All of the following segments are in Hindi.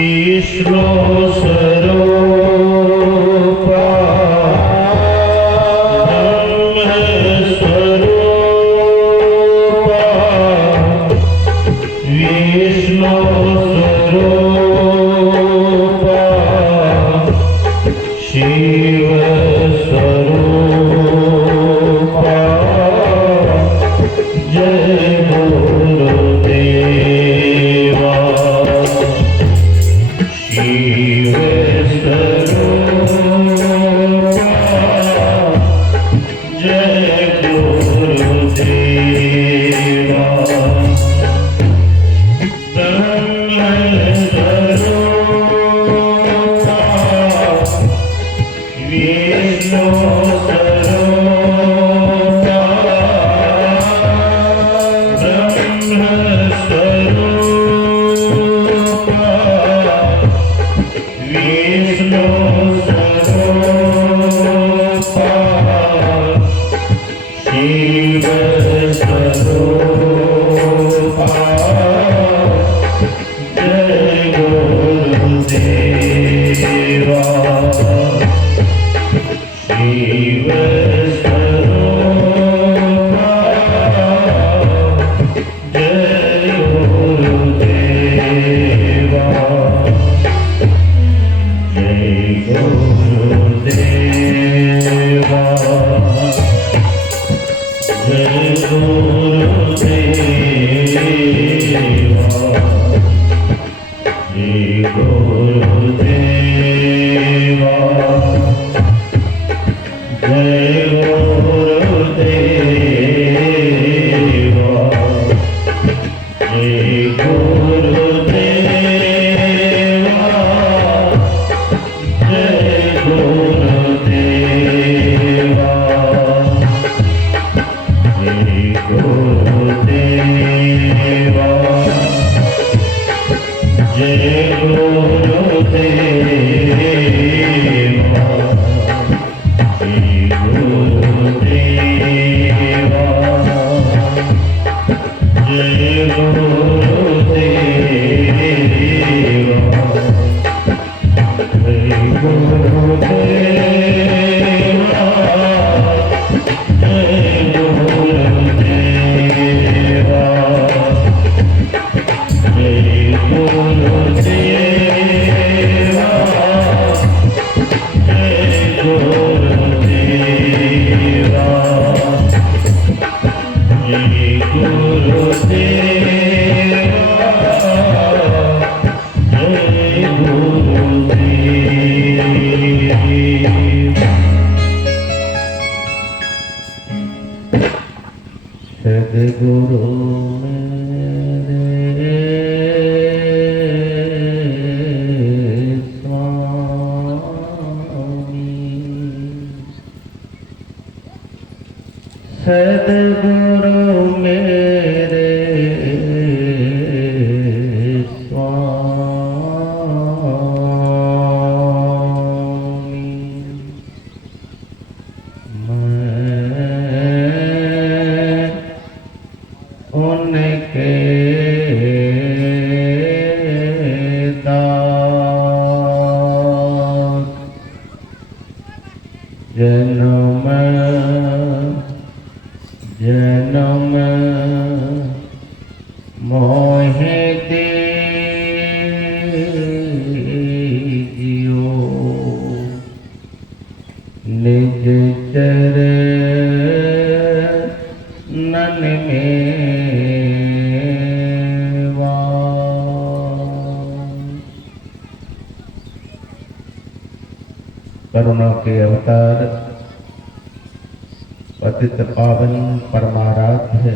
विष्णु स्वरूपा ब्रह्म स्वरूपा विष्णु स्वरूपा शिव स्वरूपा जय गुरुदेवा शिव स्वरूपा जय गुरुदेवा ब्रह्म स्वरूपा विष्णु स्वरूपा ब्रह्म स्वरूपा विष्णु स्वरूपा शिव स्वरूपा जय गुरुदेवा शिव स्वरूपा जय गुरुदेवा जय गुरुदेवा जय गुरुदेवा जय गुरुदेवा जय गुरुदेवा जय गुरुदेवा जय गुरुदेवा जय गुरुदेवा जय गुरुदेवा जय गुरुदेवा जय गुरुदेवा जय गुरुदेवा जय गुरुदेवा जय गुरुदेवा जय गुरुदेवा जय सद्गुरु मेरे स्वामी सद्गुरु मेरे स्वामी उनके दास जन्म जन्म मोहे दीजियो निज चरणन में करुणा के अवतार पतित पावन परमाराध्य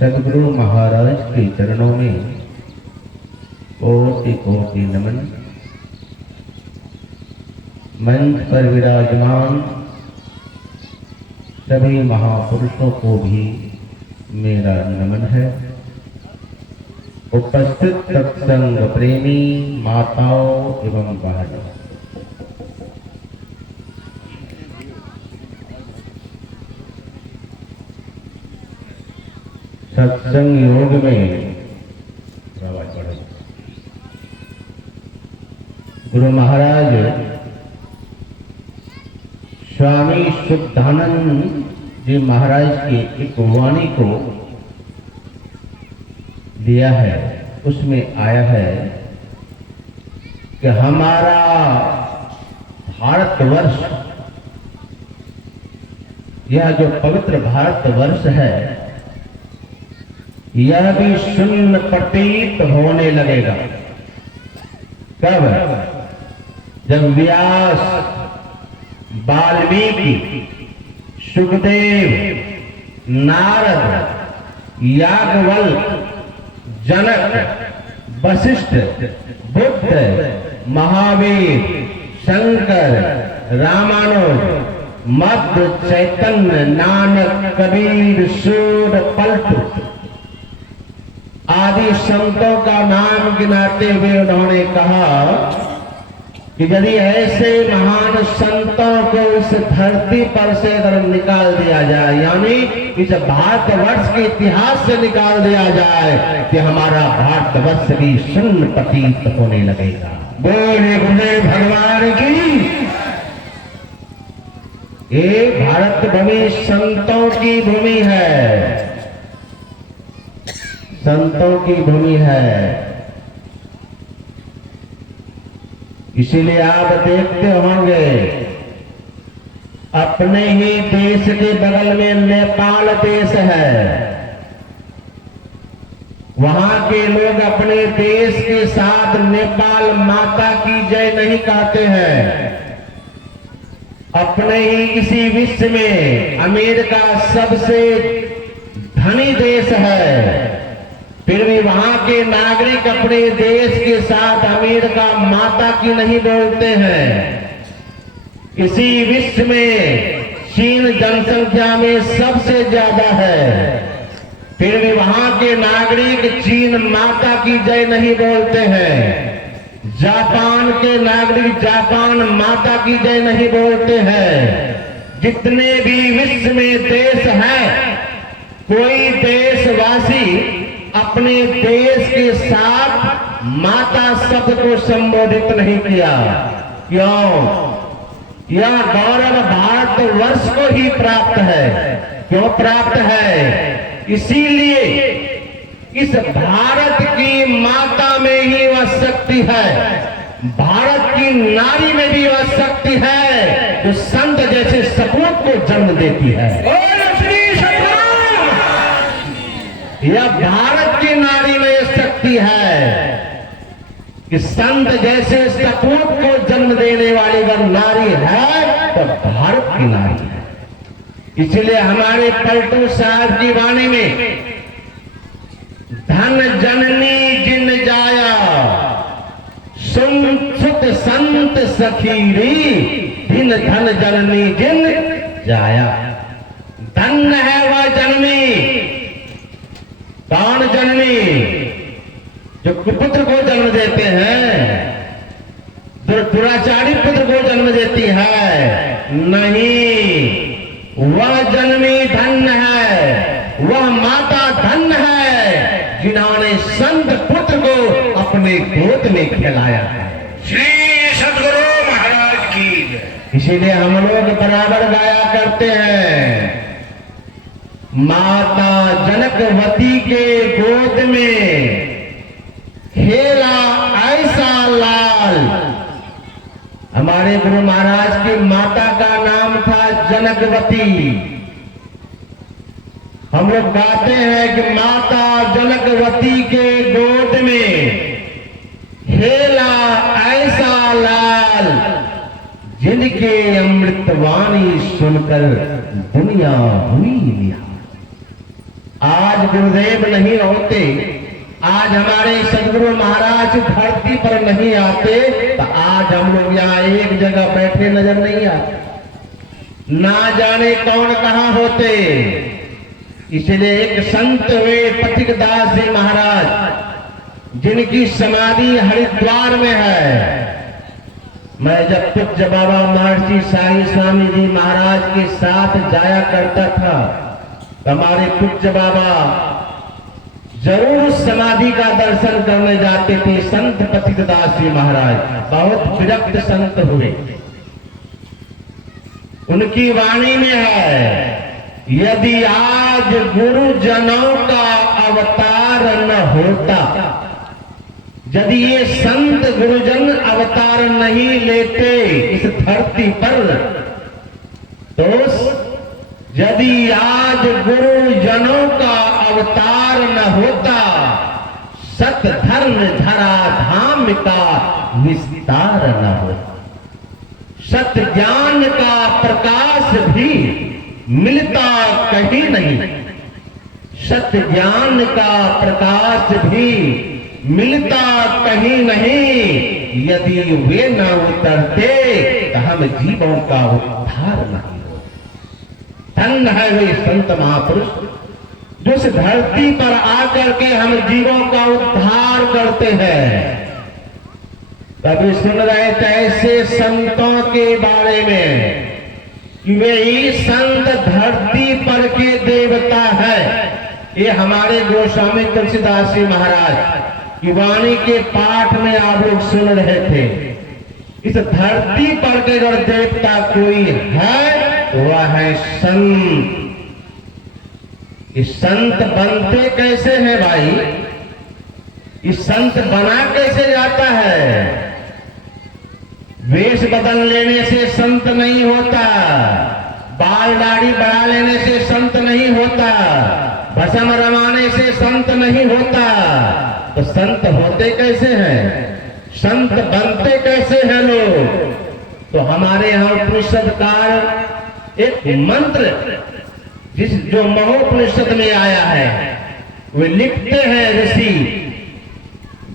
सद्गुरु महाराज के चरणों में कोटि कोटि नमन। मंच पर विराजमान सभी महापुरुषों को भी मेरा नमन है। उपस्थित सत्संग प्रेमी माताओं एवं बहनों, सत्संग योग में गुरु महाराज स्वामी शुद्धानंद जी महाराज की एक वाणी को लिया है। उसमें आया है कि हमारा भारतवर्ष, यह जो पवित्र भारतवर्ष है, यह भी शून्य प्रतीत होने लगेगा। कब? जब व्यास, वाल्मीकि, सुखदेव, नारद, याज्ञवल्क्य, जनक, वशिष्ठ, बुद्ध, महावीर, शंकर, रामानुज, मध्व, चैतन्य, नानक, कबीर, सूर, पलटू आदि संतों का नाम गिनाते हुए उन्होंने कहा कि यदि ऐसे महान संतों को इस धरती पर से अगर निकाल दिया जाए, यानी इस भारतवर्ष के इतिहास से निकाल दिया जाए, कि हमारा भारतवर्ष भी शून्य प्रतीत होने लगेगा। बोले गुरुदेव भगवान की। ये भारत भूमि संतों की भूमि है, संतों की भूमि है। इसीलिए आप देखते होंगे अपने ही देश के बगल में नेपाल देश है, वहां के लोग अपने देश के साथ नेपाल माता की जय नहीं कहते हैं। अपने ही इसी विश्व में अमेरिका सबसे धनी देश है, फिर भी वहां के नागरिक अपने देश के साथ अमेरिका माता की नहीं बोलते हैं। इसी विश्व में चीन जनसंख्या में सबसे ज्यादा है, फिर भी वहां के नागरिक चीन माता की जय नहीं बोलते हैं। जापान के नागरिक जापान माता की जय नहीं बोलते हैं। जितने भी विश्व में देश हैं, कोई देशवासी अपने देश के साथ माता शब्द को संबोधित नहीं किया। क्यों? यह गौरव भारतवर्ष को ही प्राप्त है। क्यों प्राप्त है? इसीलिए इस भारत की माता में ही वह शक्ति है, भारत की नारी में भी वह शक्ति है जो संत जैसे सपूत को जन्म देती है। यह भारत की नारी में यह शक्ति है कि संत जैसे सपूत को जन्म देने वाली वह नारी है तो भारत की नारी है। इसलिए हमारे पलटू साहब की वाणी में धन जननी जिन जाया, सुन सुत संत सखीरी, दिन धन जननी जिन जाया। धन है वह जननी। कौन जननी? जो पुत्र को जन्म देते हैं, दुराचारी पुत्र को जन्म देती है। नहीं, वह जननी धन्य है, वह माता धन्य है जिन्होंने संत पुत्र को अपने गोद में खिलाया है। श्री सद्गुरु महाराज की। इसीलिए हम लोग बराबर गाया करते हैं, माता जनकवती के गोद में खेला ऐसा लाल। हमारे गुरु महाराज की माता का नाम था जनकवती। हम लोग गाते हैं कि माता जनकवती के गोद में खेला ऐसा लाल, जिनके अमृतवाणी सुनकर दुनिया हुई निहाल। आज गुरुदेव नहीं होते, आज हमारे सदगुरु महाराज धरती पर नहीं आते, तो आज हम लोग यहाँ एक जगह बैठे नजर नहीं आते, ना जाने कौन कहाँ होते। इसलिए एक संत हुए पथिकदास जी महाराज, जिनकी समाधि हरिद्वार में है। मैं जब पूज्य बाबा महर्षि साई स्वामी जी महाराज के साथ जाया करता था, हमारे पूज्य बाबा जरूर समाधि का दर्शन करने जाते थे संत पथिकदास जी महाराज। बहुत विरक्त संत हुए। उनकी वाणी में है, यदि आज गुरुजनों का अवतार न होता, यदि ये संत गुरुजन अवतार नहीं लेते इस धरती पर, तो यदि आज गुरुजनों का अवतार न होता, सत धर्म धरा धाम का विस्तार न होता, सत ज्ञान का प्रकाश भी मिलता कहीं नहीं, सत ज्ञान का प्रकाश भी मिलता कहीं नहीं। यदि वे न उतरते तो हम जीवों का उद्धार नहीं हो। धन्य है वे संत महापुरुष जो इस धरती पर आकर के हम जीवों का उद्धार करते हैं। कभी सुन रहे थे ऐसे संतों के बारे में कि वे ही संत धरती पर के देवता है। ये हमारे गोस्वामी तुलसीदास जी महाराज की वाणी के पाठ में आप लोग सुन रहे थे। इस धरती पर के अगर देवता कोई है तो वह है संत। इस संत बनते कैसे हैं भाई? इस संत बना कैसे जाता है? वेश बदल लेने से संत नहीं होता, बाल दाढ़ी बढ़ा लेने से संत नहीं होता, भस्म रमाने से संत नहीं होता। तो संत होते कैसे हैं? संत बनते कैसे हैं लोग? तो हमारे यहाँ उपनिषद का एक मंत्र जो महोपनिषद में आया है, वे लिखते हैं ऋषि,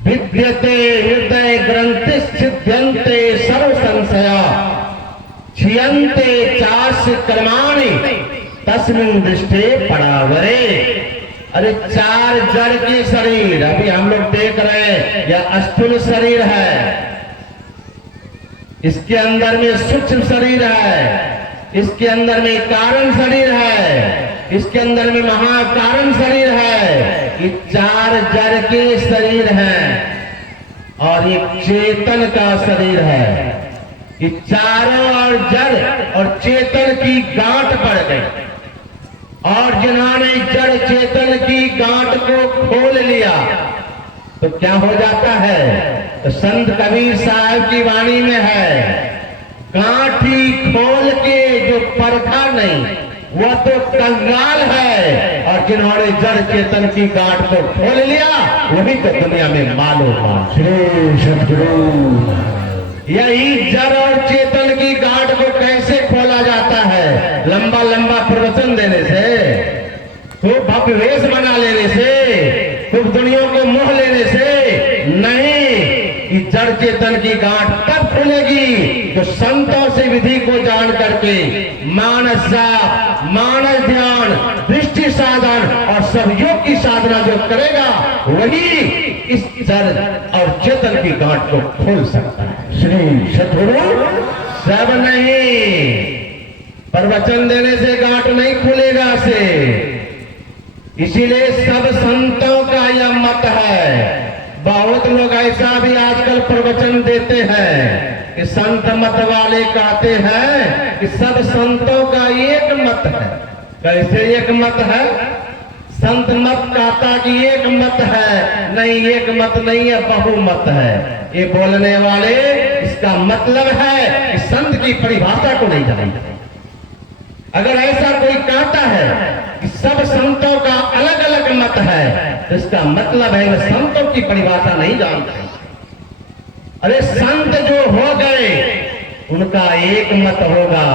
विद्यते हृदय ग्रंथि सिद्ध्यन्ते सर्व संशया क्षीयन्ते चास कर्माणि तस्मिन् दृष्टे परावरे। अरे चार जड़ के शरीर अभी हम लोग देख रहे हैं, यह स्थूल शरीर है, इसके अंदर में सूक्ष्म शरीर है, इसके अंदर में कारण शरीर है, इसके अंदर में महाकारण शरीर है। ये चार जड़ के शरीर हैं और एक चेतन का शरीर है। ये चारों और जड़ और चेतन की गांठ पड़ गई, और जिन्होंने जड़ चेतन की गांठ को खोल लिया तो क्या हो जाता है? तो संत कबीर साहब की वाणी में है, गांठी खोल के जो परखा नहीं वह तो कंगाल है, और जिन्होंने जड़ चेतन की गांठ को खोल लिया वही तो दुनिया में मालूम। श्री सद्गुरु यही जड़ और चेतन की गांठ को कैसे खोला जाता है? लंबा लंबा प्रवचन देने से, खूब भव्य वेश बना लेने से, खूब दुनिया को मोह लेने से नहीं। कि जड़ चेतन की गांठ तब खुलेगी जो संतों से विधि को जान करके मानस जाप, मानस ध्यान, दृष्टि साधन और सहयोग की साधना जो करेगा वही इस जड़ और चेतन की गांठ को खोल सकता है। श्री सद्गुरु सब नहीं, प्रवचन देने से गांठ नहीं खुलेगा से। इसीलिए सब संतों का यह मत है। बहुत लोग ऐसा भी आजकल प्रवचन देते हैं कि संत मत वाले कहते हैं कि सब संतों का एक मत है। कैसे एक मत है? संत मत कहता कि एक मत है, नहीं एक मत नहीं है, बहुमत है। ये बोलने वाले इसका मतलब है कि संत की परिभाषा को नहीं जानते। अगर ऐसा कोई कहता है कि सब संतों का अलग अलग मत है तो इसका मतलब है वह संतों की परिभाषा नहीं जानते। अरे संत जो हो गए उनका एक मत होगा,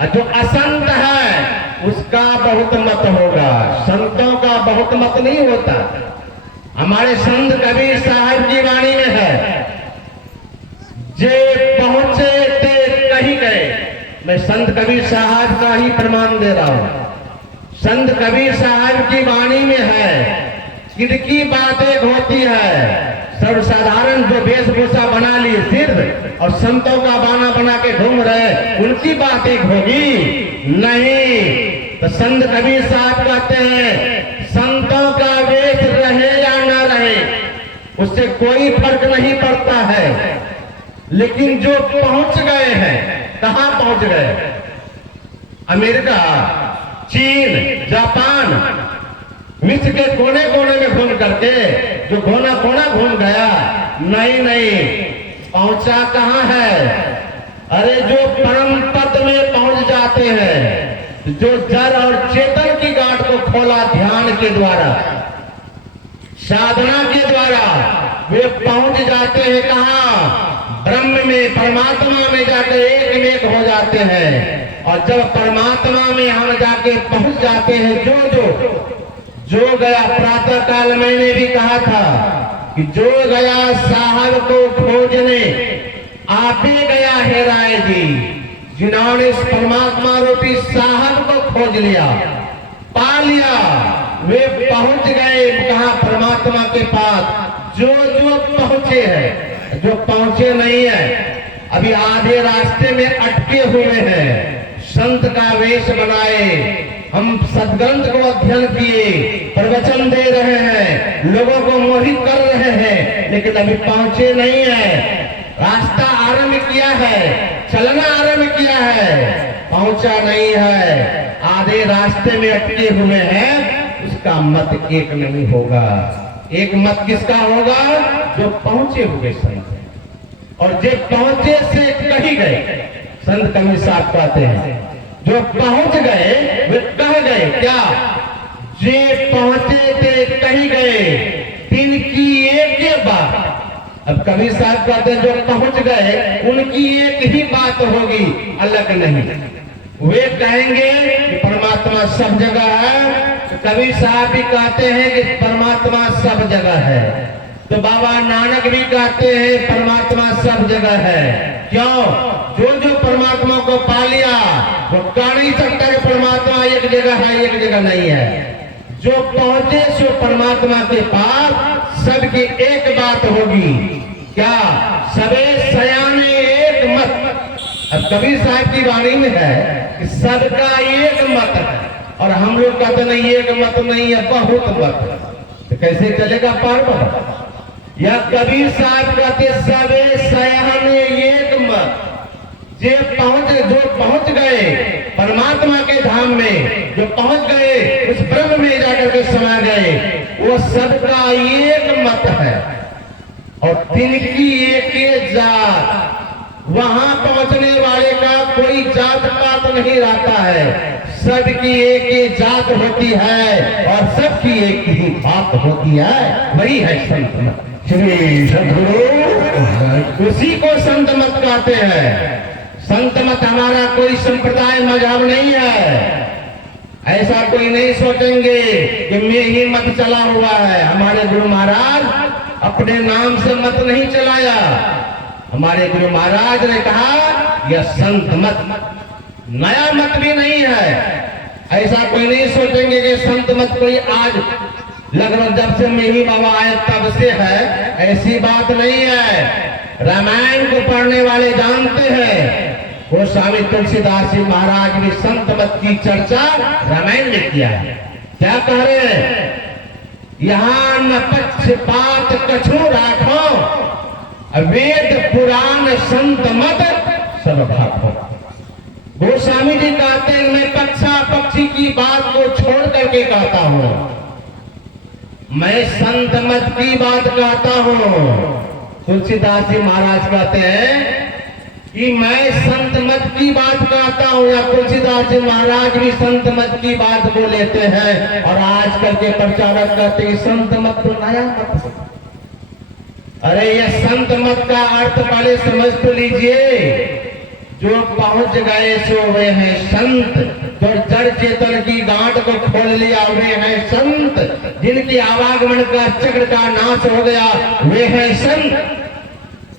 और जो असंत है उसका बहुत मत होगा। संतों का बहुत मत नहीं होता। हमारे संत कबीर साहब की वाणी में है, जे पहुंचे ते कहीं गए। मैं संत कबीर साहब का ही प्रमाण दे रहा हूं। संत कबीर साहब की वाणी में है, किनकी बात एक होती है, सर्वसाधारण जो वेशभूषा बना लिए सिर्फ और संतों का बाना बना के घूम रहे उनकी बात एक होगी नहीं। तो संत कबीर साहब कहते हैं संतों का वेश रहे उससे कोई फर्क नहीं पड़ता है। लेकिन जो पहुंच गए हैं, कहां पहुंच गए? अमेरिका, चीन, जापान, विश्व के कोने कोने में घूम करके जो कोना कोना घूम गया, नहीं नहीं, पहुंचा कहां है? अरे जो परम पद में पहुंच जाते हैं, जो जड़ और चेतन की गांठ को खोला ध्यान के द्वारा, साधना के द्वारा, वे पहुंच जाते हैं कहां? ब्रह्म में, परमात्मा में जाकर एक में एक हो जाते हैं। और जब परमात्मा में हम जाके पहुंच जाते हैं, जो गया, प्रातः काल मैंने भी कहा था कि जो गया साहब को खोजने, आपे गया है राय जी, जिन्होंने इस परमात्मा रूपी साहब को खोज लिया, पा लिया, वे पहुंच गए कहां? परमात्मा के पास। जो पहुंचे हैं, जो पहुंचे नहीं है, अभी आधे रास्ते में अटके हुए हैं। संत का वेश बनाए, हम सदग्रंथ को अध्ययन किए, प्रवचन दे रहे हैं, लोगों को मोहित कर रहे हैं, लेकिन अभी पहुंचे नहीं है। रास्ता आरंभ किया है, चलना आरंभ किया है, पहुंचा नहीं है, आधे रास्ते में अटके हुए हैं। उसका मत एक नहीं होगा। एक मत किसका होगा? जो पहुंचे हुए संत हैं, और जो पहुंचे से कहीं गए। संत कबीर साहब कहते हैं, जो पहुंच गए वे कह गए क्या? जे पहुंचे थे कहीं गए, तिनकी एक बात। अब कबीर साहब कहते हैं, जो पहुंच गए उनकी एक ही बात होगी, अलग नहीं। वे कहेंगे कि परमात्मा सब जगह है। कबीर साहब भी कहते हैं कि परमात्मा सब जगह है। तो बाबा नानक भी कहते हैं परमात्मा सब जगह है। क्यों? जो परमात्मा को पा लिया वो कह नहीं सकता कि परमात्मा एक जगह है, एक जगह नहीं है। जो पहुंचे सो परमात्मा के पास, सबकी एक बात होगी। क्या? सबे सयाने एक मत। अब कबीर साहब की वाणी में है कि सबका एक मत है, और हम लोग कहते नहीं एक मत नहीं है, बहुत मत है। तो कैसे चलेगा पार्वत? या कबीर साहब कहते सबे सयाने एक मत। जो पहुंच गए परमात्मा के धाम में, जो पहुंच गए उस ब्रह्म में जाकर के समा गए, वो सबका एक मत है। और तिनकी एक जात। वहां पहुंचने वाले का कोई जात पात नहीं रहता है, सबकी एक ही जात होती है और सबकी एक ही बात होती है। वही है संत मत। श्री सद्गुरु उसी को संत मत कहते हैं। संत मत हमारा कोई संप्रदाय मजहब नहीं है। ऐसा कोई नहीं सोचेंगे कि मैं ही मत चला हुआ है। हमारे गुरु महाराज अपने नाम से मत नहीं चलाया। हमारे गुरु महाराज ने कहा यह संत मत, नया मत भी नहीं है। ऐसा कोई नहीं सोचेंगे कि संत मत कोई आज लगभग जब से मेही बाबा आए तब से है, ऐसी बात नहीं है। रामायण को पढ़ने वाले जानते हैं, वो स्वामी तुलसीदास जी महाराज ने संत मत की चर्चा रामायण में किया है। क्या कह रहे हैं? यहाँ न पक्षपात कछु राखो, वेद पुराण संत मत सब भाखो। गोस्वामी जी कहते हैं मैं पक्षा पक्षी की बात को छोड़ करके कहता हूं, मैं संत मत की बात कहता हूं। तुलसीदास जी महाराज कहते हैं कि मैं संत मत की बात कहता हूं, या तुलसीदास जी महाराज भी संत मत की बात को लेते हैं। और आजकल के प्रचारक कहते हैं संत मत तो नया मत। अरे ये संत मत का अर्थ पहले समझ तो लीजिए। जो पहुंच गए सो वे हैं संत, जो जड़ चेतन की गांठ को खोल लिया वे हैं संत, जिनके आवागमन का चक्र का नाश हो गया वे हैं संत,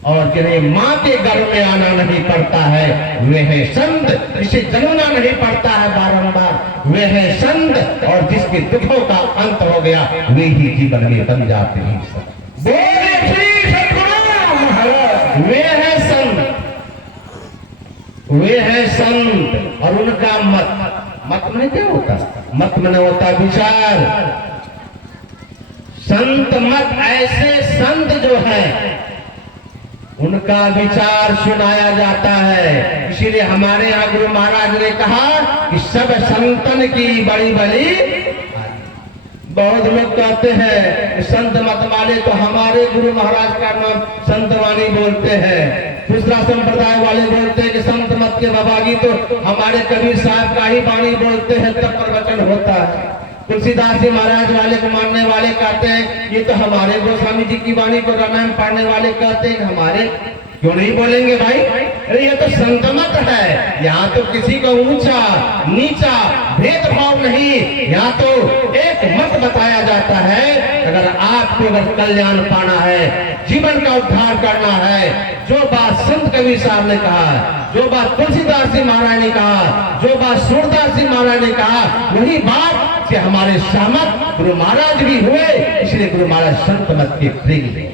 और जिन्हें माँ के गर्भ में आना नहीं पड़ता है वे हैं संत, जिसे जन्मना नहीं पड़ता है बारंबार वे हैं संत, और जिसके दुखों का अंत हो गया वे ही जीवन में बन जाते हैं संत। वे हैं संत, वे हैं संत। और उनका मत, मत में क्या होता? मत में होता विचार। संत मत ऐसे संत जो है उनका विचार सुनाया जाता है। इसीलिए हमारे यहाँ गुरु महाराज ने कहा कि सब संतन की बड़ी बड़ी। बहुत लोग कहते हैं संत मत वाले तो हमारे गुरु महाराज का नाम संतवाणी बोलते हैं, दूसरा संप्रदाय वाले बोलते हैं कि संत मत के बाबागी तो हमारे कबीर साहब का ही वाणी बोलते हैं तब प्रवचन होता है। तुलसीदास जी महाराज वाले को मानने वाले कहते हैं ये तो हमारे गोस्वामी जी की वाणी को रामायण पढ़ने वाले कहते हैं हमारे। क्यों नहीं बोलेंगे भाई? अरे ये तो संत मत है, यहाँ तो किसी का ऊंचा नीचा भेदभाव नहीं, यहाँ तो एक मत बताया जाता है। अगर आपको अगर कल्याण पाना है, जीवन का उद्धार करना है, जो बात संत कबीर साहब ने कहा, जो बात तुलसीदास जी महाराज ने कहा, जो बात सूरदास जी महाराज ने कहा, वही बात कि हमारे शामक गुरु महाराज भी हुए। इसलिए गुरु महाराज संत मत के प्रेमी।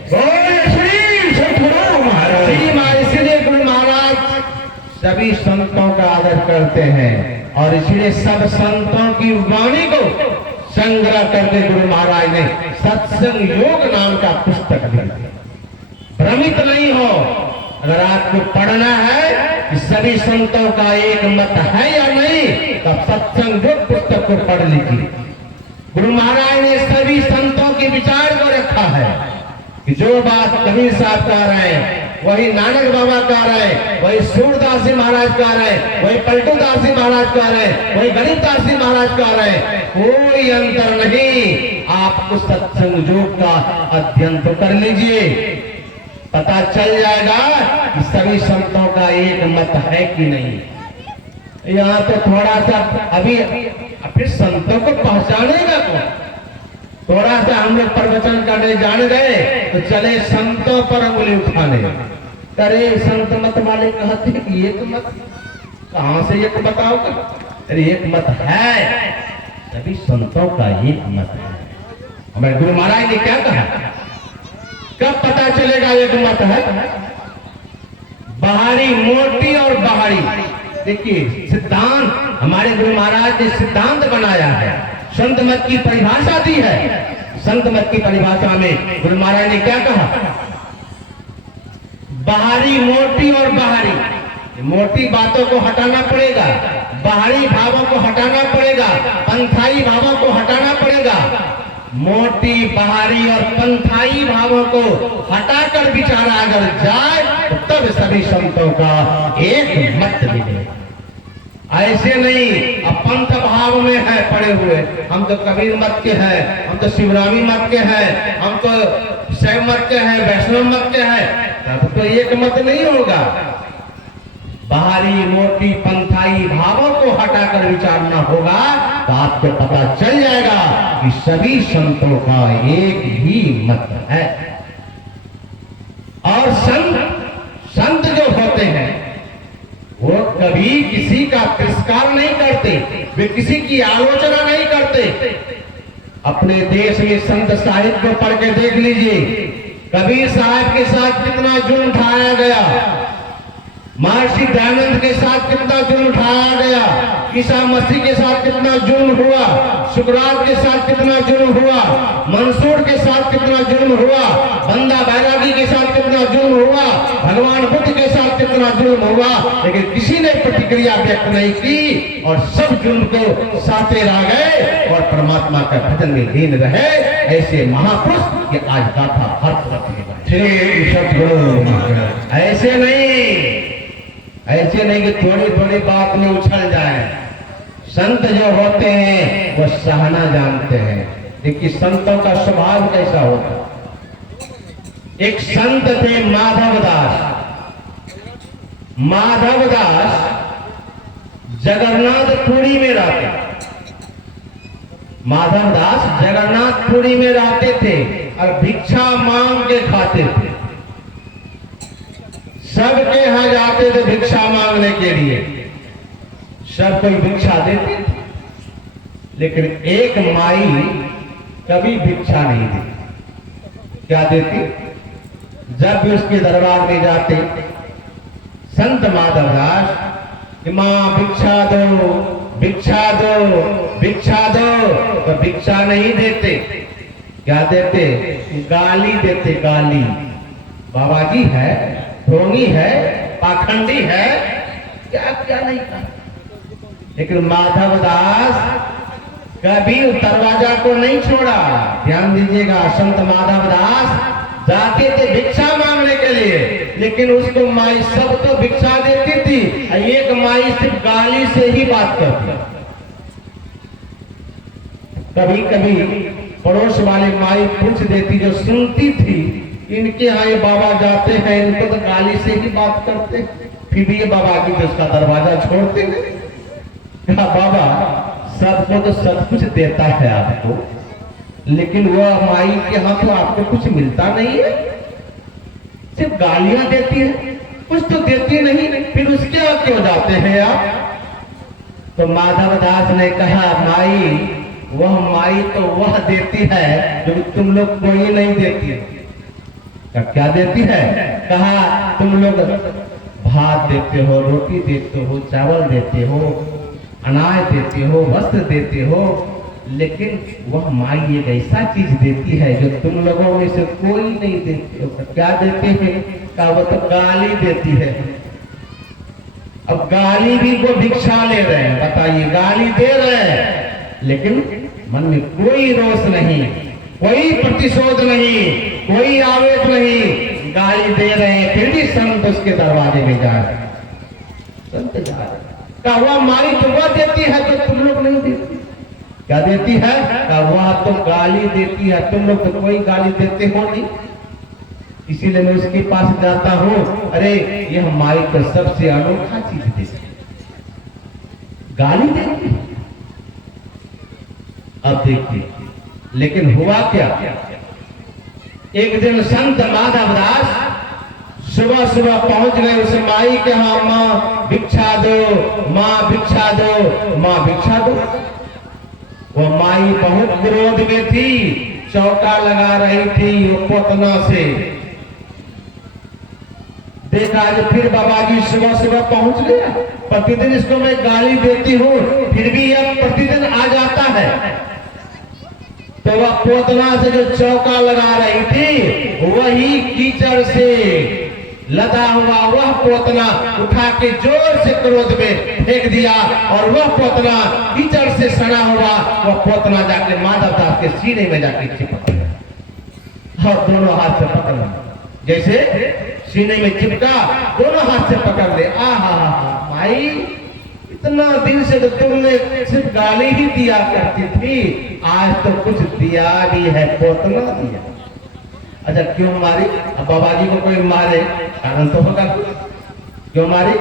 इसलिए गुरु महाराज सभी संतों का आदर करते हैं और इसलिए सब संतों की वाणी को संग्रह करके गुरु महाराज ने सत्संग योग नाम का पुस्तक दिया। भ्रमित नहीं हो, अगर आपको पढ़ना है कि सभी संतों का एक मत है या नहीं, तब सत्संग योग पुस्तक को पढ़ लीजिए। गुरु महाराज ने सभी संतों के विचार को रखा है कि जो बात कबीर साहब कह रहे हैं वही नानक बाबा कह रहे हैं, वही सूरदास जी महाराज कह रहे हैं, वही पलटूदास जी महाराज कह रहे हैं, वही गरीबदास जी महाराज कह रहे हैं, कोई अंतर नहीं। आप उस सत्संग योग का अध्ययन तो कर लीजिए, पता चल जाएगा कि सभी संतों का एक मत है कि नहीं। यहाँ तो थोड़ा सा अभी फिर संतों को पहचानेगा कौन? थोड़ा सा हम लोग प्रवचन करने जान गए तो चले संतों पर उंगली उठाने। अरे संत मत वाले कहते हैं कि एक मत, कहां से एक बताओ का? अरे एक मत है, सभी संतों का एक मत है। हमारे गुरु महाराज ने क्या कहा? कब पता चलेगा एक मत है? बाहरी मोटी और बाहरी। देखिए सिद्धांत हमारे गुरु महाराज ने सिद्धांत बनाया है, संत मत की परिभाषा दी है। संत मत की परिभाषा में गुरु महाराज ने क्या कहा? बाहरी मोटी और बाहरी। मोटी बातों को हटाना पड़ेगा, बाहरी भावों को हटाना पड़ेगा, पंथाई भावों को हटाना पड़ेगा। मोटी बाहरी और पंथाई भावों को हटाकर विचारा अगर जाए तो तब सभी संतों का एक मत मिलेगा। ऐसे नहीं अब पंथ भाव में है पड़े हुए, हम तो कबीर मत के हैं, हम तो शिवरामी मत के हैं, हम तो शैव मत के हैं, वैष्णव मत के हैं, तब तो एक मत नहीं होगा। बाहरी मोटी पंथाई भावों को हटाकर विचारना होगा तो आपको पता चल जाएगा कि सभी संतों का एक ही मत है। और संत जो होते हैं वो कभी किसी का तिरस्कार नहीं करते, वे किसी की आलोचना नहीं करते। अपने देश में संत साहित्य को पढ़ के देख लीजिए, कबीर साहब के साथ कितना जुल्म उठाया गया, महर्षि दयानंद के साथ कितना जुल्म उठाया गया, ईसा मसीह के साथ कितना जुल्म हुआ, शुक्रार के साथ कितना जुल्म हुआ, मंसूर के साथ कितना जुल्म हुआ, बंदा बैरागी के साथ कितना जुल्म हुआ, भगवान बुद्ध के साथ कितना जुल्म हुआ, लेकिन किसी ने प्रतिक्रिया व्यक्त नहीं की और सब जुल्म को सहते रह गए और परमात्मा का भजन में लीन रहे। ऐसे महापुरुष की आज गाथा हर तरफ में ऐसे नहीं कि थोड़ी थोड़ी बात में उछल जाए। संत जो होते हैं वो सहना जानते हैं। देखिए संतों का स्वभाव कैसा होता है। एक संत थे माधव दास जगन्नाथपुरी में रहते। माधव दास जगन्नाथपुरी में रहते थे और भिक्षा मांग के खाते थे। सबके यहां जाते थे भिक्षा मांगने के लिए, सब कोई भिक्षा देते थे, लेकिन एक माई कभी भिक्षा नहीं देती। क्या देती? जब भी उसके दरबार में जाते संत माधवदास, मां भिक्षा दो भिक्षा दो भिक्षा दो, तो भिक्षा नहीं देते। क्या देते? गाली देते, गाली। बाबा जी है, ढोंगी है, पाखंडी है, क्या क्या नहीं था। लेकिन माधव दास कभी दरवाजा को नहीं छोड़ा। ध्यान दीजिएगा, संत माधव दास जाते थे भिक्षा मांगने के लिए, लेकिन उसको माई सब तो भिक्षा देती थी, एक माई सिर्फ गाली से ही बात करती। कभी कभी पड़ोस वाले माई पूछ देती, जो सुनती थी, इनके यहाँ ये बाबा जाते हैं, इनको तो गाली से ही बात करते, फिर भी ये बाबा की तो उसका दरवाजा छोड़ते नहीं। कहा बाबा सबको तो सब कुछ देता है आपको, लेकिन वह माई के यहाँ तो आपको कुछ मिलता नहीं है, सिर्फ गालियां देती है, कुछ तो देती नहीं, फिर उसके यहाँ क्यों जाते हैं आप? तो माधव दास ने कहा माई, वह माई तो वह देती है जो तुम लोग कोई नहीं देती। क्या देती है? कहा तुम लोग भात देते हो, रोटी देते हो, चावल देते हो, अनाज देते हो, वस्त्र देते हो, लेकिन वह माई एक ऐसा चीज देती है जो तुम लोगों में से कोई नहीं देते हो। क्या देते हैं? कहा वो तो गाली देती है। अब गाली भी वो भिक्षा ले रहे हैं, बताइए, गाली दे रहे हैं, लेकिन मन में कोई रोष नहीं, कोई प्रतिशोध नहीं, कोई आवेश नहीं, गाली दे रहे हैं, फिर भी संत उसके दरवाजे में जा रहे हैं, संत जा रहे हैं। कहा वह माई तो वह देती है जो तुम लोग नहीं देती। क्या देती है? कहा वह तो गाली देती है, तुम लोग तो कोई गाली देते हो नहीं, इसीलिए मैं उसके पास जाता हूं। अरे यह माई तो सबसे अनोखा चीज देती है, गाली देती है। अब देखिए, लेकिन हुआ क्या? एक दिन संत माधव दास सुबह सुबह पहुंच गए उस माई के यहाँ। माँ भिक्षा दो, माँ भिक्षा दो, माँ भिक्षा दो। वो माई बहुत क्रोध में थी, चौका लगा रही थी वो पोतना से। देखा आज फिर बाबा जी सुबह सुबह पहुंच गया। प्रतिदिन इसको मैं गाली देती हूँ, फिर भी यह प्रतिदिन आ जाता है। तो वह पोतना से जो चौका लगा रही थी, वही कीचड़ से लदा हुआ वह पोतना उठा के जोर से क्रोध में फेंक दिया, और वह पोतना कीचड़ से सड़ा हुआ वह पोतना जाके माधव दास के सीने में जाके चिपक गया। और दोनों हाथ से पकड़ लिया, जैसे सीने में चिपका, दोनों हाथ से पकड़ ले। आहा माई, इतना दिन से तो तुमने सिर्फ गाली ही दिया करती थी, आज तो कुछ दिया भी है, पोतना दिया। अच्छा क्यों मारी? अब बाबा जी को कोई मारे, कारण तो होगा, क्यों मारी?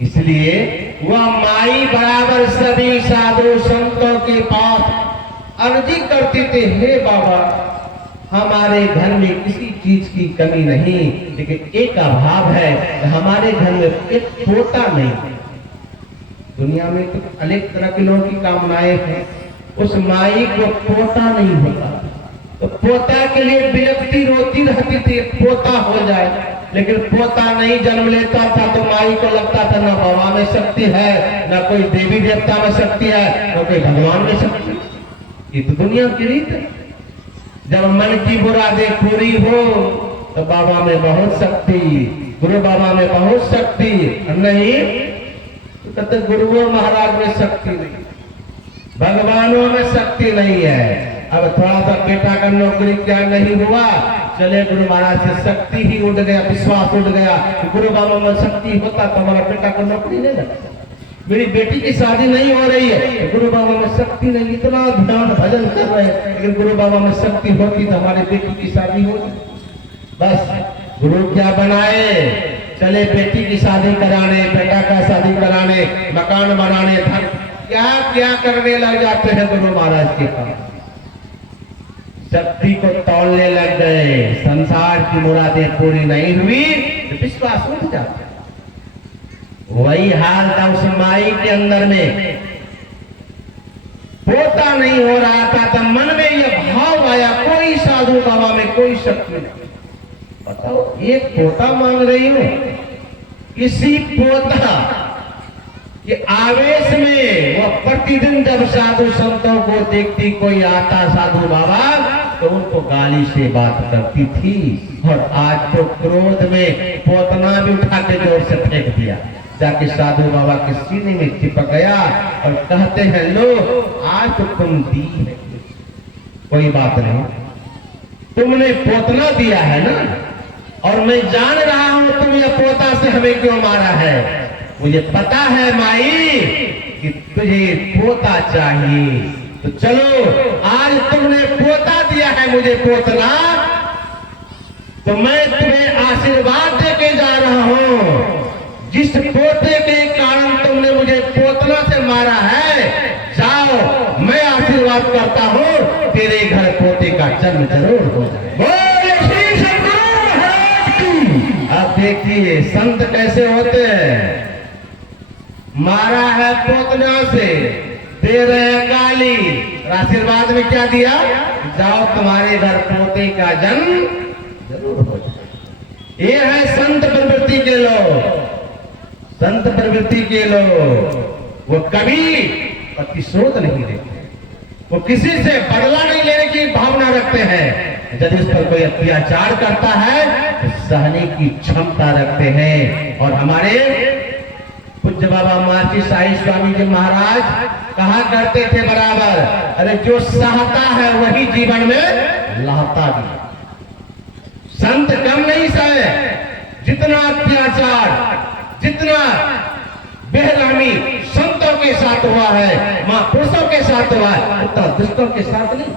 इसलिए वह माई बराबर सभी साधु संतों के पास अर्जी करती थी, हे बाबा हमारे घर में किसी चीज की कमी नहीं, लेकिन एक अभाव है, हमारे घर में एक पोता नहीं। दुनिया में तो अनेक तरह के लोगों की कामनाएं हैं, उस माई को पोता नहीं होता, तो पोता के लिए विरक्ति रोती रहती थी, पोता हो जाए, लेकिन पोता नहीं जन्म लेता था तो माई को लगता था ना बाबा में शक्ति है, ना कोई देवी देवता में शक्ति है, ना कोई भगवान में शक्ति है। ये तो दुनिया की रीत है। जब मन की मुरादें पूरी हो तो बाबा में बहुत शक्ति, गुरु बाबा में बहुत शक्ति, नहीं तो कहते गुरुओं महाराज में शक्ति नहीं, भगवानों में शक्ति नहीं है। अब थोड़ा सा बेटा का नौकरी क्या नहीं हुआ, चले गुरु महाराज से शक्ति ही उठ गया, विश्वास उठ गया, गुरु बाबा में शक्ति होता तो हमारा बेटा को नौकरी नहीं लगता। मेरी बेटी की शादी नहीं हो रही है, गुरु बाबा में शक्ति नहीं, इतना ध्यान भजन कर रहे हैं, लेकिन गुरु बाबा में शक्ति होती तो हमारी बेटी की शादी हो। बस गुरु क्या बनाए, चले बेटी की शादी कराने, बेटा का शादी कराने, मकान बनाने, धन क्या क्या करने लग जाते हैं गुरु महाराज के पास। शक्ति को तोड़ने लग गए, संसार की मुरादें पूरी नहीं हुई तो विश्वास उठ जाता। वही हाल था उस माई के अंदर में, पोता नहीं हो रहा था, तो मन में यह भाव आया, कोई साधु बाबा में कोई शक्ति नहीं। बताओ, एक पोता मांग रही हूं, इसी पोता कि आवेश में वह प्रतिदिन जब साधु संतों को देखती, कोई आता साधु बाबा, तो उनको गाली से बात करती थी। और आज तो क्रोध में पोतना भी उठा के जोर से फेंक दिया, जाके साधु बाबा के सीने में चिपक गया और कहते हैं, लो आज तो तुम दी है, कोई बात नहीं, तुमने पोतना दिया है ना, और मैं जान रहा हूं तुम यह पोता से हमें क्यों मारा है। मुझे पता है माई कि तुझे पोता चाहिए, तो चलो आज तुमने पोता दिया है मुझे पोतना, तो मैं तुम्हें आशीर्वाद देके जा रहा हूं। जिस पोते के कारण तुमने मुझे पोतना से मारा है, जाओ मैं आशीर्वाद करता हूं तेरे घर पोते का जन्म जरूर हो जाए। अब देखिए संत कैसे होते हैं, मारा है पोतना से, दे रहे हैं गाली, आशीर्वाद में क्या दिया, जाओ तुम्हारे घर पोते का जन्म जरूर हो जाए। ये है संत प्रवृत्ति के लोग। संत प्रवृत्ति के लोग वो कभी प्रतिशोध नहीं लेते, वो किसी से बदला नहीं लेने की भावना रखते हैं। यदि उस पर कोई अत्याचार करता है तो सहने की क्षमता रखते हैं। और हमारे पूज्य बाबा माची साई स्वामी जी महाराज कहा करते थे बराबर, अरे जो सहता है वही जीवन में लाता भी। संत कम नहीं सहे, जितना अत्याचार, जितना बेरहमी संतों के साथ हुआ है, महापुरुषों के साथ हुआ है, उतना दुष्टों के साथ नहीं।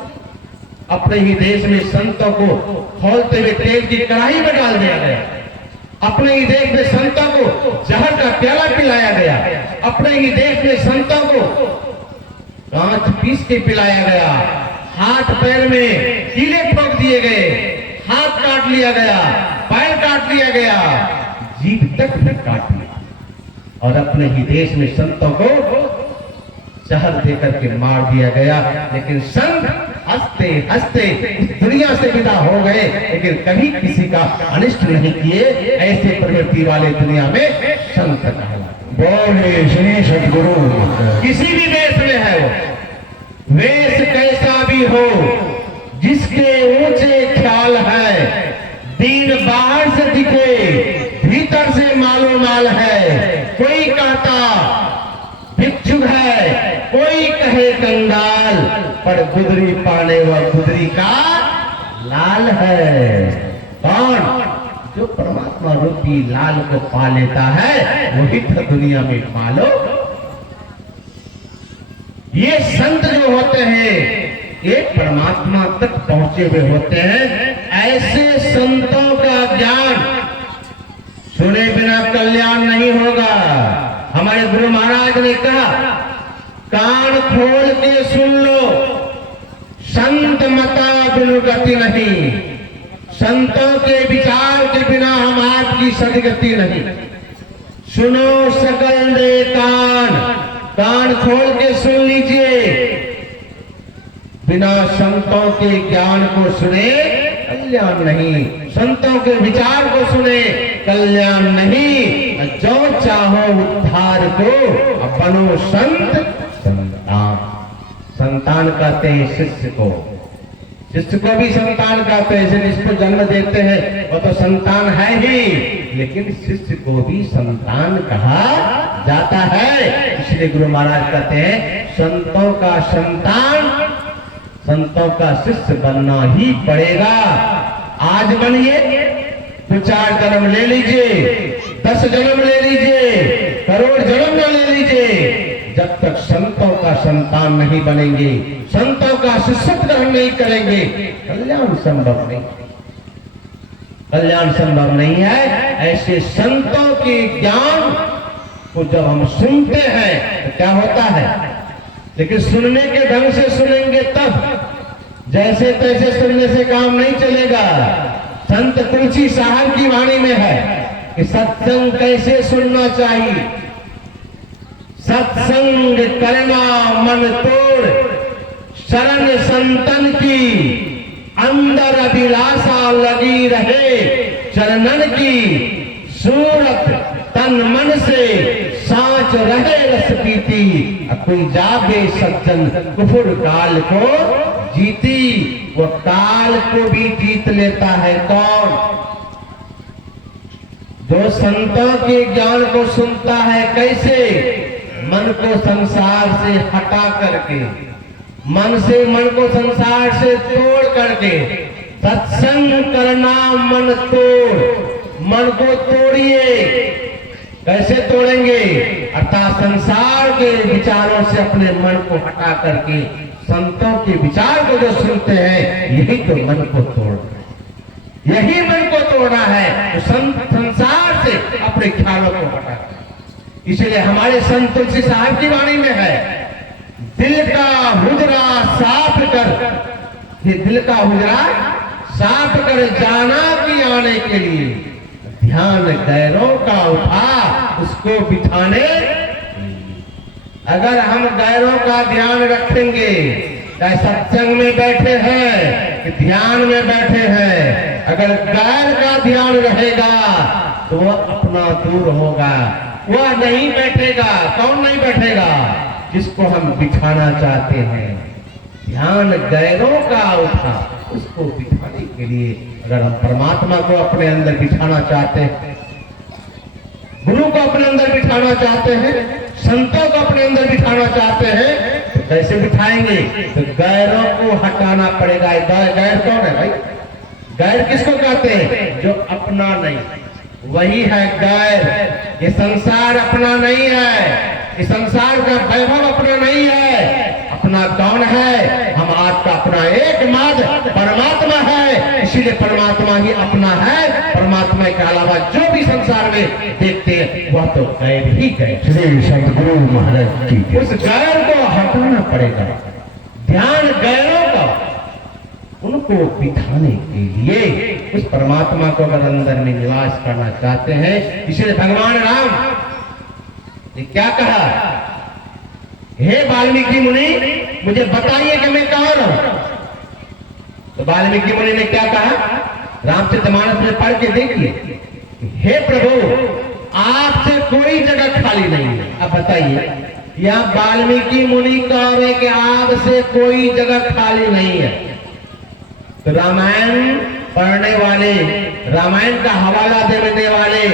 अपने ही देश में संतों को खोलते हुए तेल की कढ़ाई में डाल दिया गया, अपने ही देश में संतों को जहर का प्याला पिलाया गया, अपने ही देश में संतों को कांच पीस के पिलाया गया, हाथ पैर में कीले ठोक दिए गए, हाथ काट लिया गया, पैर काट लिया गया, जीभ तक भी काट लिया, और अपने ही देश में संतों को जहर देकर के मार दिया गया। लेकिन संत हंसते हंसते इस दुनिया से विदा हो गए, लेकिन कभी किसी का अनिष्ट नहीं किए। ऐसे प्रवृत्ति वाले दुनिया में संत कहलाते। बोले श्री सद्गुरु। किसी भी वेश में है वो, वेश कैसा भी हो, जिसके ऊंचे ख्याल है, दीन बाहर से दिखे भीतर से मालो माल है। कोई कहता भिक्षुक है, कोई कहे कंगाल, पर गुदरी पाने व गुदरी का लाल है। कौन? जो परमात्मा रूपी लाल को पा लेता है वही तो दुनिया में पालो। ये संत जो होते हैं ये परमात्मा तक पहुंचे हुए होते हैं। ऐसे संतों का ज्ञान सुने बिना कल्याण नहीं होगा। हमारे गुरु महाराज ने कहा, कान खोल के सुन लो, संत मता बिनु गति नहीं। संतों के विचार के बिना हम आपकी सदगति नहीं। सुनो सकल दे कान, कान खोल के सुन लीजिए। बिना संतों के ज्ञान को सुने कल्याण नहीं, संतों के विचार को सुने कल्याण नहीं। जो चाहो उद्धार को बनो संत संतान। संतान कहते हैं शिष्य को, शिष्य को भी संतान कहते हैं। जिसको जन्म देते हैं वो तो संतान है ही, लेकिन शिष्य को भी संतान कहा जाता है। इसलिए गुरु महाराज कहते हैं संतों का संतान, संतों का शिष्य बनना ही पड़ेगा। आज बनिए, 2-4 जन्म ले लीजिए, 10 जन्म ले लीजिए, करोड़ जन्म न ले लीजिए, जब तक संतों का संतान नहीं बनेंगे, संतों का शिष्यत्व ग्रहण नहीं करेंगे, कल्याण संभव नहीं। कल्याण संभव नहीं है। ऐसे संतों के ज्ञान को जब हम सुनते हैं तो क्या होता है, लेकिन सुनने के ढंग से सुनेंगे तब, जैसे तैसे सुनने से काम नहीं चलेगा। संत तुलसी साहब की वाणी में है कि सत्संग कैसे सुनना चाहिए। सत्संग करना मन तोड़, शरण संतन की, अंदर अभिलाषा लगी रहे, चरणन की सूरत तन मन से सांच रहे रस पीती, कोई जागे सज्जन कुफुर काल को जीती। वो काल को भी जीत लेता है कौन? जो संतों के ज्ञान को सुनता है। कैसे? मन को संसार से हटा करके, मन को संसार से तोड़ करके। सत्संग करना मन तोड़, मन को तोड़िए। कैसे तोड़ेंगे? अर्थात संसार के विचारों से अपने मन को हटा करके संतों के विचार को जो सुनते हैं, यही तो मन को तोड़ना है, यही मन को तोड़ना है। तो संसार से अपने ख्यालों को हटा। इसलिए हमारे संत तुलसी साहब की वाणी में है, दिल का हुजरा साफ कर, ये दिल का हुजरा साफ कर जाना कि आने के लिए ध्यान गैरों का उठा उसको बिठाने। अगर हम गैरों का ध्यान रखेंगे, चाहे सत्संग में बैठे हैं कि ध्यान में बैठे हैं, अगर गैर का ध्यान रहेगा तो वह अपना दूर होगा, वह नहीं बैठेगा। कौन नहीं बैठेगा? जिसको हम बिठाना चाहते हैं। ध्यान गैरों का उठा उसको बिठाने के लिए अगर हम परमात्मा को अपने अंदर बिठाना चाहते हैं, गुरु को अपने अंदर बिठाना चाहते हैं, संतों को अपने अंदर बिठाना चाहते हैं, तो कैसे बिठाएंगे? तो गैरों को हटाना पड़ेगा। गैर कौन है भाई? गैर किसको कहते हैं? जो अपना नहीं, वही है गैर। ये संसार अपना नहीं है, इस संसार का वैभव अपना नहीं है। अपना कौन है? हम आपका अपना एकमात्र परमात्मा है। इसीलिए परमात्मा ही अपना है। परमात्मा के अलावा जो भी संसार में देखते हैं वह तो गैर ही गैर। श्री सतगुरु महाराज की उस गैर को हटाना पड़ेगा। ध्यान गैरों का, उनको बिठाने के लिए उस परमात्मा को अगर अंदर में निवास करना चाहते हैं, इसलिए भगवान राम ने क्या कहा? हे वाल्मीकि मुनि, मुझे बताइए कि मैं कौन हूं। तो वाल्मीकि मुनि ने क्या कहा? रामचरितमानस में पढ़ के देखिए, हे प्रभु आपसे कोई जगह खाली नहीं है। अब बताइए, यह वाल्मीकि मुनि कह रहे कि आपसे कोई जगह खाली नहीं है। तो रामायण पढ़ने वाले, रामायण का हवाला देने वाले,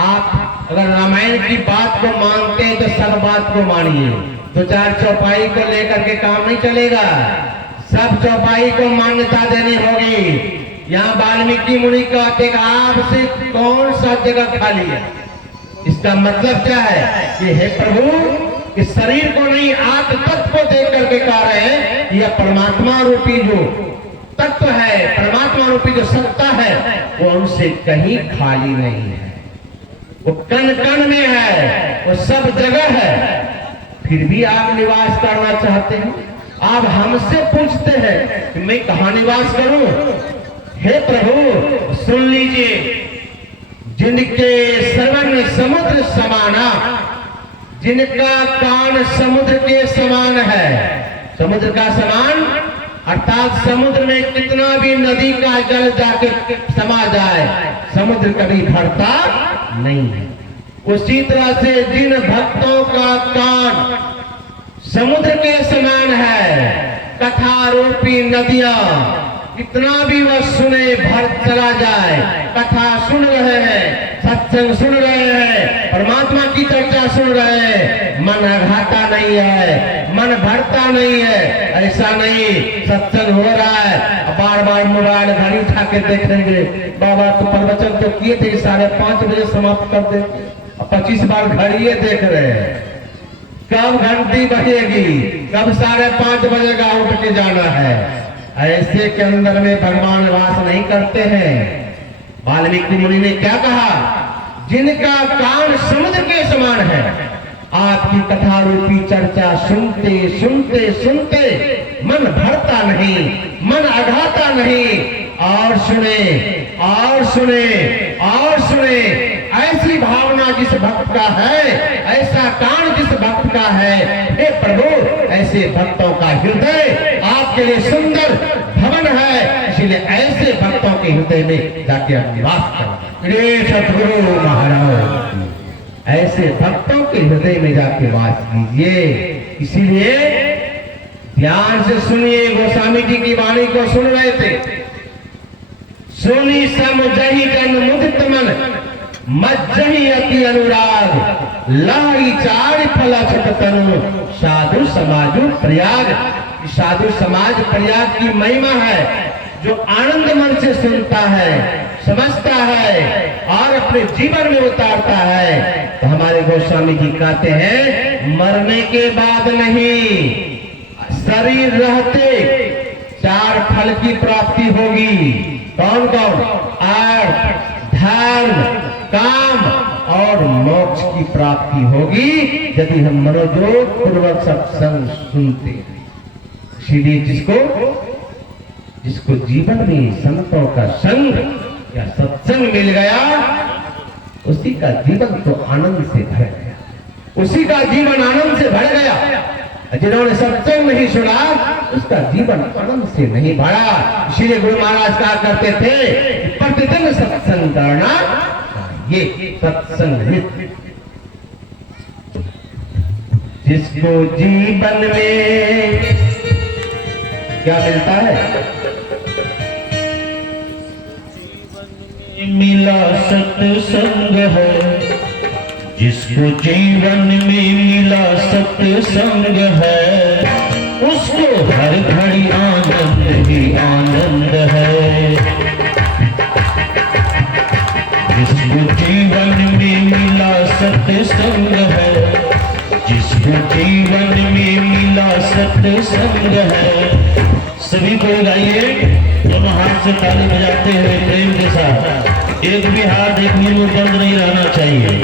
आप अगर रामायण की बात को मानते हैं तो सब बात को मानिए। दो चार चौपाई को लेकर के काम नहीं चलेगा, सब चौपाई को मान्यता देनी होगी। यहाँ वाल्मीकि मुनि कहते हैं आपसे कौन सा जगह खाली है। इसका मतलब क्या है कि हे प्रभु, इस शरीर को नहीं, आत्म तत्व को देख करके कह रहे हैं, यह परमात्मा रूपी जो तत्व है, परमात्मा रूपी जो सत्ता है, वो उनसे कहीं खाली नहीं है। वो कण कण में है, वो सब जगह है। फिर भी आप निवास करना चाहते हैं। आप हमसे पूछते हैं कि मैं कहां निवास करूं। हे प्रभु सुन लीजिए, जिनके श्रवण समुद्र समाना, जिनका कान समुद्र के समान है। समुद्र का समान अर्थात समुद्र में कितना भी नदी का जल जाके समा जाए, समुद्र कभी भरता नहीं है। उसी तरह से जिन भक्तों का कान समुद्र के समान है, कथा रूपी नदियां कितना भी वह सुने भर चला जाए। कथा सुन रहे हैं, सत्संग सुन रहे हैं, परमात्मा की चर्चा सुन रहे हैं, मन घाटा नहीं है, मन भरता नहीं है। ऐसा नहीं, सत्संग हो रहा है, बार बार मोबाइल घड़ी उठा के देखेंगे। बाबा तो प्रवचन तो किए थे 5:30 बजे समाप्त कर दे, 25 बार घड़ी देख रहे हैं। कब घंटी बजेगी, कब 5:30 बजेगा, उठ के जाना है। ऐसे के अंदर में भगवान वास नहीं करते हैं। वाल्मीकि मुनि ने क्या कहा? जिनका कान समुद्र के समान है, आपकी कथा रूपी चर्चा सुनते सुनते सुनते मन भरता नहीं, मन अघाता नहीं, और सुने और सुने और सुने। ऐसी भावना जिस भक्त का है, ऐसा कान जिस भक्त का है, हे प्रभु ऐसे भक्तों का हृदय आपके लिए सुंदर भवन है। इसलिए ऐसे भक्तों के हृदय में जाके आप निवास करें। सतगुरु महाराज। ऐसे भक्तों के हृदय में जाके वास कीजिए। इसीलिए ध्यान से सुनिए, गोस्वामी जी की वाणी को सुन रहे थे। सुनी सम जही जन मुदित मन, मज्जही अति अनुराग, लाई चार फला छठ तनु, साधु समाजु प्रयाग। साधु समाज प्रयाग की महिमा है। जो आनंद मन से सुनता है, समझता है और अपने जीवन में उतारता है, तो हमारे गोस्वामी जी कहते हैं मरने के बाद नहीं, शरीर रहते 4 फल की प्राप्ति होगी। कौन कौन? अर्थ, धर्म, काम और मोक्ष की प्राप्ति होगी यदि हम मनोयोग पूर्वक सत्संग सुनते हैं। इसीलिए जिसको जीवन में संतों का संग या सत्संग मिल गया, उसी का जीवन तो आनंद से भर गया, उसी का जीवन आनंद से भर गया। जिन्होंने सत्संग नहीं सुना, उसका जीवन आनंद से नहीं भरा। इसीलिए गुरु महाराज कहा करते थे प्रतिदिन सत्संग करना, ये सत्संग मित्र। जिसको जीवन में क्या मिलता है? मिला सत्संग है, जिसको जीवन में मिला सत्संग है, उसको हर घड़ी आनंद ही आनंद है। जिसको जीवन में मिला सत्संग है, जिसको जीवन में मिला सत्संग है। सभी को गाइए, दोनों हाथ से ताली बजाते हुए प्रेम के साथ। एक भी हाथ देखने में बंद नहीं रहना चाहिए।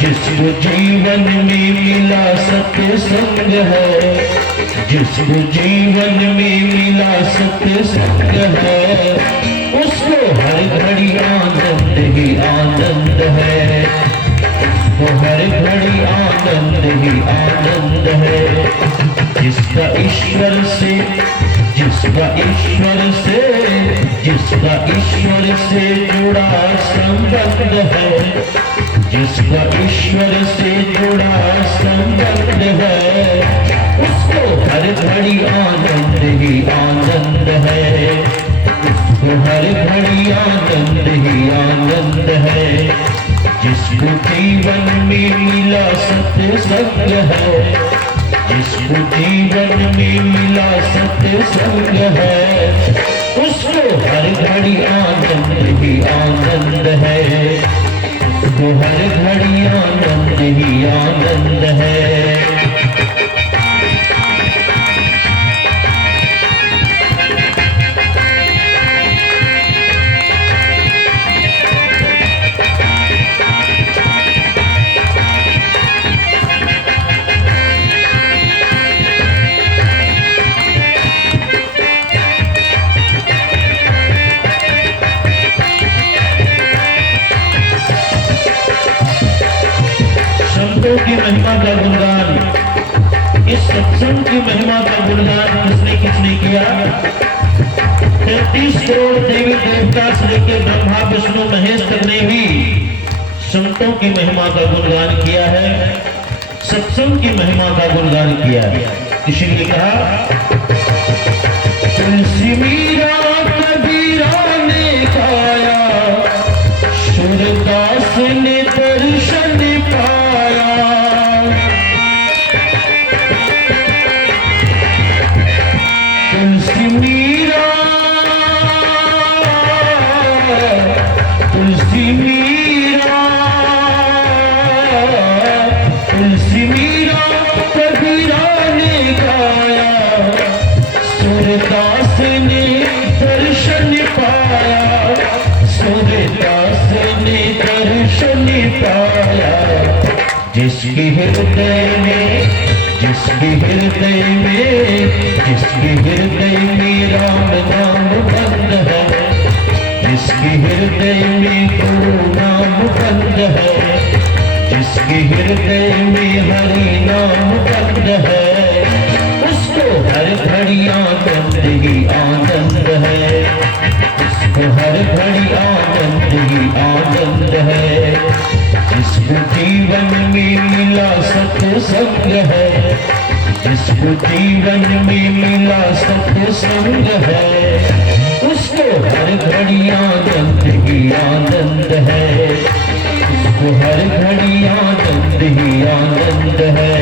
जिसको जीवन में मिला सत्संग है, जिसको जीवन में मिला सत्संग है, उसको हर घड़ी आनंद ही आनंद है, उसको हर घड़ी आनंद ही आनंद है। जिसका ईश्वर से, जिसका ईश्वर से, जिसका ईश्वर से जुड़ा संबंध है, जिसका ईश्वर से जुड़ा संबंध है, उसको हर घड़ी आनंद ही आनंद है, उसको हर घड़ी आनंद ही आनंद है। जिसको जीवन में मिला सत्संग है, जिसको जीवन में मिला सत्संग है, उसको हर घड़ी आनंद ही आनंद है, उसको हर घड़ी आनंद ही आनंद है। संतों की महिमा का गुणगान, इस सत्संग की महिमा का गुणगान किसने किसने किया? 33 करोड़ देवी देवता से लेकर ब्रह्मा विष्णु महेश तक ने भी संतों की महिमा का गुणगान किया है, सत्संग की महिमा का गुणगान किया है। इसीलिए कहा तुलसी मीरा कबीरा ने गाया, सूरदास ने दर्शन पाया। तुलसी मीरा, तुलसी मीरा, तुलसी मीरा कबीरा ने गाया, सूरदास ने दर्शन पाया, सूरदास ने दर्शन पाया। जिसके हृदय में, जिसके हृदय में, जिसके हृदय में राम नाम बंद है, जिसके हृदय में गुरु नाम बंद है, जिसके हृदय में हरि नाम बंद है, उसको हर घड़ी आनंद ही आनंद है, उसको हर घड़ी आनंद ही आनंद है। जिसको जीवन में मिला सत्संग है, उसको हर घड़ी आनंद ही आनंद है, उसको हर घड़ी आनंद ही आनंद है।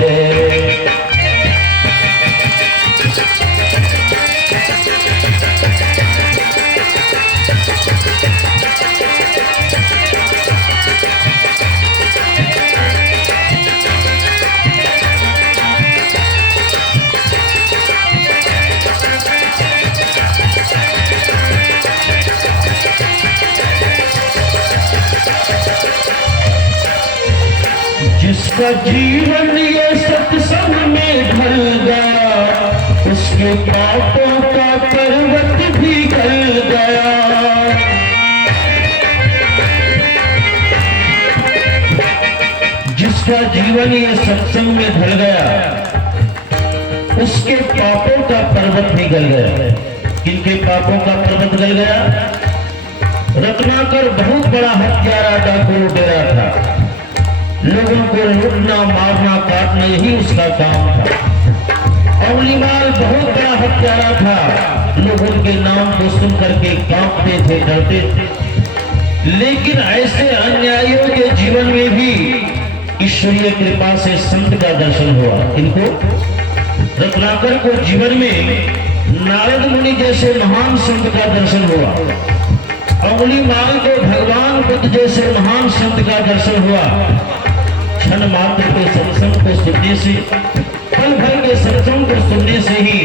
जिसका जीवन ये सत्संग में ढल गया, उसके पापों का पर्वत भी गल गया। जिसका जीवन ये सत्संग में ढल गया, उसके पापों का पर्वत भी गल गया। किनके पापों का पर्वत गल गया? रत्नाकर बहुत बड़ा हत्यारा डाकू लुटेरा था, लोगों को लूटना मारना काटना यही उसका काम था। अंगुलीमाल बहुत बड़ा हत्यारा था, लोग उनके नाम को सुन करके कांपते थे, डरते थे। लेकिन ऐसे अन्यायियों के जीवन में भी ईश्वरीय कृपा से संत का दर्शन हुआ। इनको रत्नाकर को जीवन में नारद मुनि जैसे महान संत का दर्शन हुआ, अंगुलीमाल को भगवान बुद्ध जैसे महान संत का दर्शन हुआ। क्षण मात्र के सत्संग को सुनने से, पल भर के सत्संग को सुनने से ही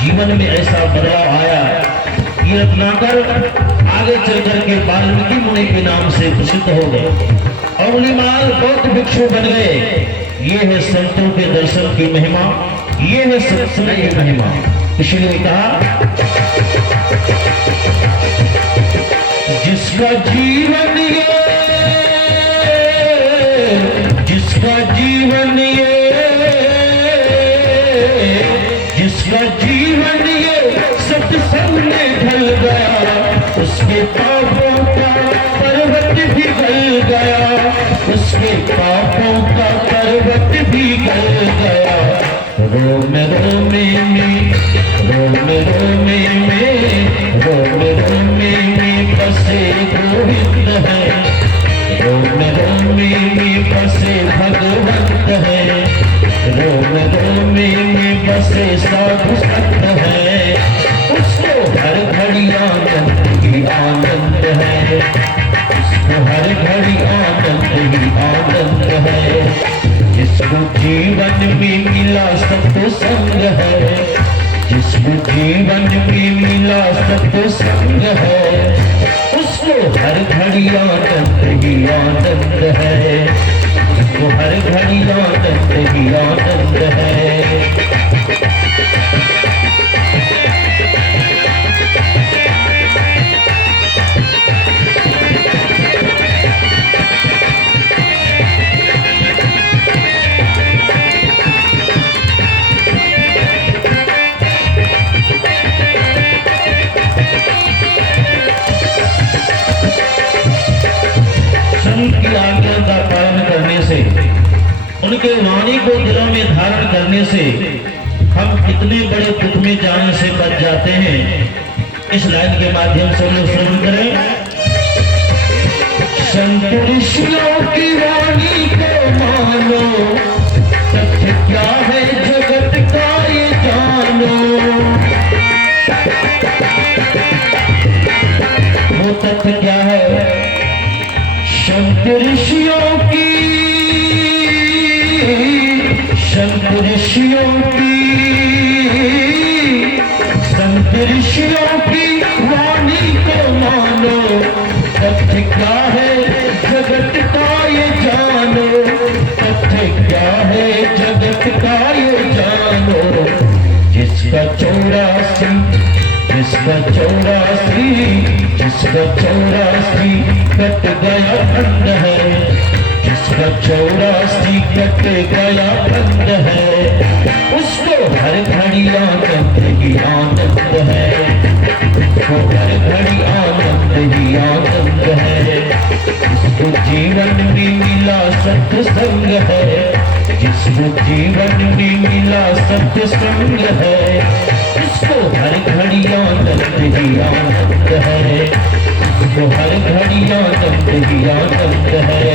जीवन में ऐसा बदलाव आया। ये रत्नाकर आगे चल करके वाल्मीकि मुनि के नाम से प्रसिद्ध हो गए, अंगुलीमाल बौद्ध भिक्षु बन गए। ये है संतों के दर्शन की महिमा, ये है सत्संग की महिमा। इसलिए कहा, जिसका जीवन ये, जिसका जीवन ये, जिसका जीवन ये सत्संग में ढल गया, उसके पापों का पर्वत भी गल गया, उसके पापों का पर्वत भी गल गया। रोम रोमे में, रोम रोमे में, रोम रोमे में बसे गोविंद है, रोम रोमे में बसे भगवंत है, रोम रोमे में बसे साधु संत है, उसको हर घड़ी आनंद ही आनंद है, उसको हर घड़ी आनंद ही आनंद है। जिसको जीवन में मिला सत्संग है, जिसको जीवन में मिला सत्संग है, उसको हर घड़ी आनंद ही आनंद है, उसको हर घड़ी आनंद ही आनंद है। की आज्ञा का पालन करने से, उनके वाणी को दिलों में धारण करने से हम कितने बड़े दुख में जाने से बच जाते हैं। इस लाइन के माध्यम से लोग श्रवण करें। संत ऋषियों की वाणी को मानो, सत्य क्या है जगत का ये जानो, वो तथ्य क्या है? संत ऋषियों की, संत ऋषियों की, संत ऋषियों की वाणी को मानो, तथ्य क्या है जगत का ये जानो, तथ्य क्या है जगत का ये जानो। जिसका 84, जिसका 84, जिसका 84 कट गया खंड है, जिसका 84 कट गया खंड है, उसको हर घड़ी आनंद ही आनंद है, उसको हर घड़ी आनंद ही आनंद है। जिसको जीवन में मिला सत्संग है, जिसको जिसको जीवन में मिला सत्संग है, उसको हर घड़ी आनंद ही आनंद है, उसको हर घड़ी आनंद ही आनंद है।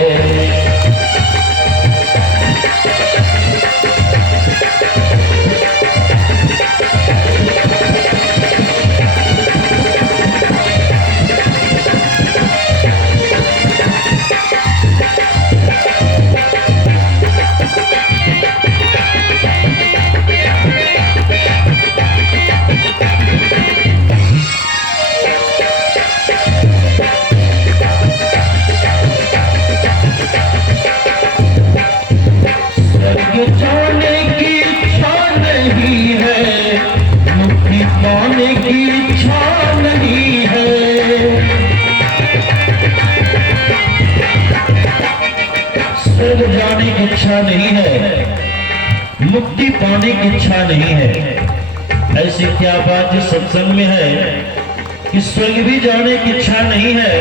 जाने की इच्छा नहीं है, मुक्ति पाने की इच्छा नहीं है, स्वर्ग जाने की इच्छा नहीं है, मुक्ति पाने की इच्छा नहीं है। ऐसी क्या बात इस सत्संग में है कि स्वर्ग भी जाने की इच्छा नहीं है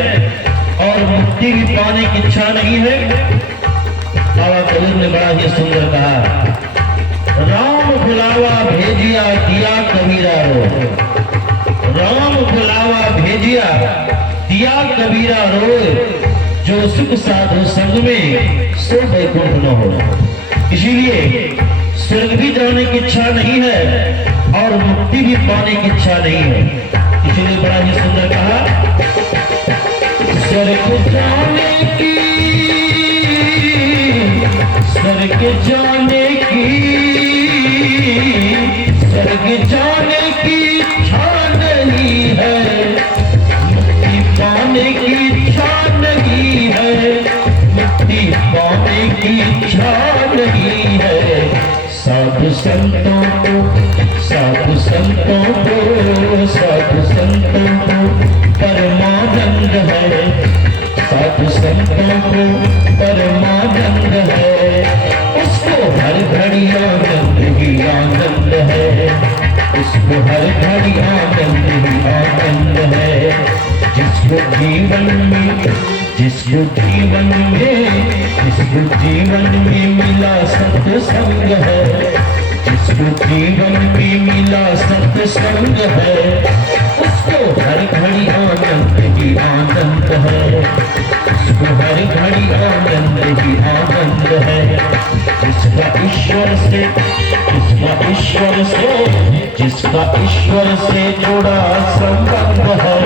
और मुक्ति भी पाने की इच्छा नहीं है। बाबा कबीर ने बड़ा ही सुंदर कहा, राम बुलावा भेजिया दिया कबीरा रो, राम बुलावा भेजिया दिया कबीरा रो, जो सुख साधु संग में सो वैकुंठ न हो। इसीलिए स्वर्ग भी जाने की इच्छा नहीं है और मुक्ति भी पाने की इच्छा नहीं है। इसीलिए बड़ा ही सुंदर कहा, स्वर्ग जाने की, स्वर्ग जाने की, स्वर्ग जाने की इच्छा नहीं है, मुक्ति पाने की इच्छा नहीं है, मुक्ति पाने की इच्छा नहीं है। साधु संतों को, साधु संतों को, साधु संतों को परमानंद है, साधु संतों को परमानंद है, उसको हर घड़ी आनंद ही आनंद है, उसको हर घड़ी आनंद ही आनंद है। जिसको जीवन में, जिसको जीवन में, जिसको जीवन में मिला सत्संग है, जिसको जीवन में मिला सत्संग है, उसको हर घड़ी आनंद ही आनंद है, उसको हर घड़ी आनंद ही आनंद है। जिसका ईश्वर से, जिसका ईश्वर से, जिसका ईश्वर से जुड़ा संबंध है,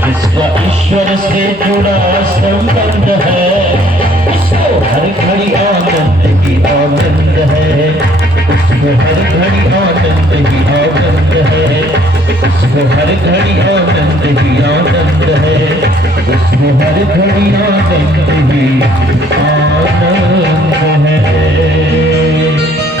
जिसका ईश्वर से जुड़ा संबंध है, उसको हर घड़ी आनंद ही आनंद है, उसको हर घड़ी आनंद ही आनंद है, उसको हर घड़ी आनंद ही आनंद है, उसको हर घड़ी आनंद ही आनंद